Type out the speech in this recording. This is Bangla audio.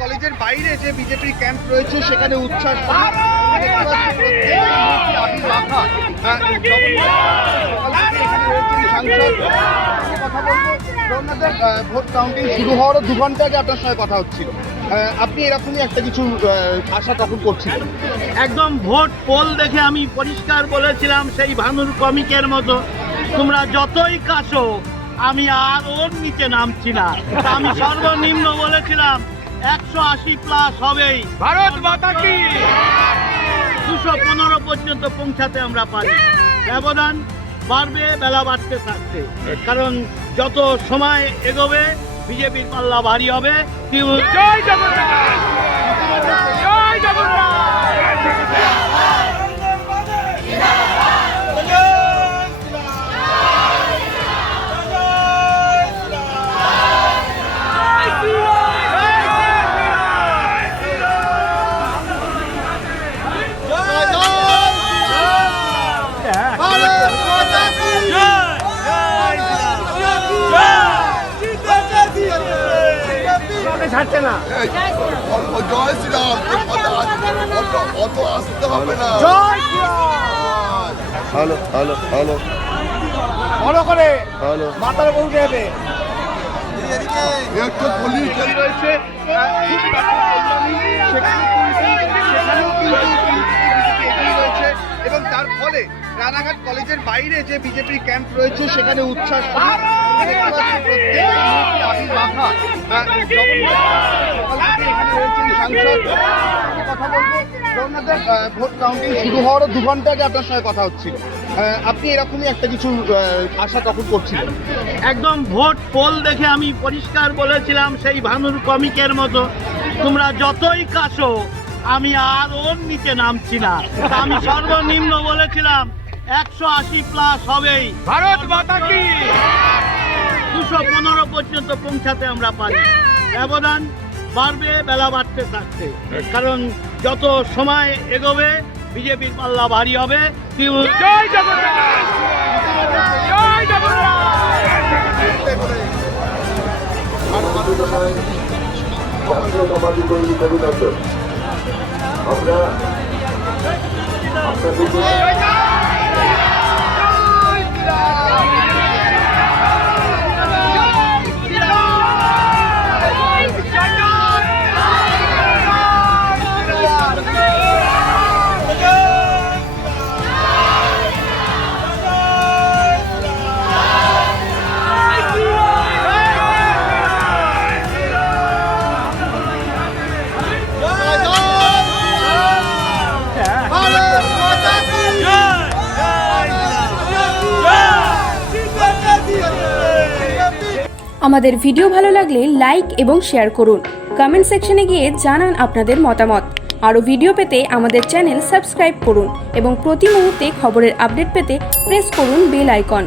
কলেজের বাইরে যে বিজেপির ক্যাম্প রয়েছে সেখানে উচ্ছ্বাস কথা বলবো। আপনাদের ভোট কাউন্টিং শুরু হওয়ারও 2 ঘন্টা আগে আপনার সঙ্গে কথা হচ্ছিল, আপনি এরকমই একটা কিছু আশা তখন করছিলেন? একদম ভোট পোল দেখে আমি পরিষ্কার বলেছিলাম সেই ভানুর কমিকের মতো, তোমরা যতই কাছো আমি আর ওর নিচে নামছি না। আমি সর্বনিম্ন বলেছিলাম 180+ হবেই। ভারত মাতা কি 215 পর্যন্ত পৌঁছাতে আমরা পারি। ব্যবধান বাড়বে, বেলা বাড়তে থাকবে, কারণ যত সময় এগোবে বিজেপির পাল্লা ভারী হবে। জয় জগন্নাথ, জয় জগন্নাথ। ছাড়ছে না। জয় শ্রীরাম, অত আসতে হবে না। জয় শ্রীরাম। হ্যালো হ্যালো হ্যালো ভালো করে হ্যালো মাথার উপর উঠে যাবে। একটা পুলিশ রয়েছে রয়েছে এবং তার ফলে রানাঘাট কলেজের বাইরে যে বিজেপির ক্যাম্প রয়েছে সেখানে উচ্ছ্বাস কথা বলবো। আপনাদের ভোট কাউন্টিং শুরু হওয়ারও 2 ঘন্টা আগে আপনার সঙ্গে কথা হচ্ছিল, আপনি এরকমই একটা কিছু আশা তখন করছিলেন? একদম ভোট পোল দেখে আমি পরিষ্কার বলেছিলাম সেই ভানুর কমিকের মতো, তোমরা যতই কাছো আমি আর ওর নিচে নামছি না। আমি সর্বনিম্ন বলেছিলাম 180+ হবেই। ভারত মাতা কি 215 পর্যন্ত পৌঁছাতে আমরা পারি। ব্যবধান বাড়বে, বেলা বাড়তে থাকবে, কারণ যত সময় এগোবে বিজেপির পাল্লা ভারী হবে। জয় জগন্নাথ, জয় জগন্নাথ। আমাদের ভিডিও ভালো লাগলে লাইক এবং শেয়ার করুন। কমেন্ট সেকশনে গিয়ে জানান আপনাদের মতামত। আরও ভিডিও পেতে আমাদের চ্যানেল সাবস্ক্রাইব করুন এবং প্রতি মুহূর্তে খবরের আপডেট পেতে প্রেস করুন বেল আইকন।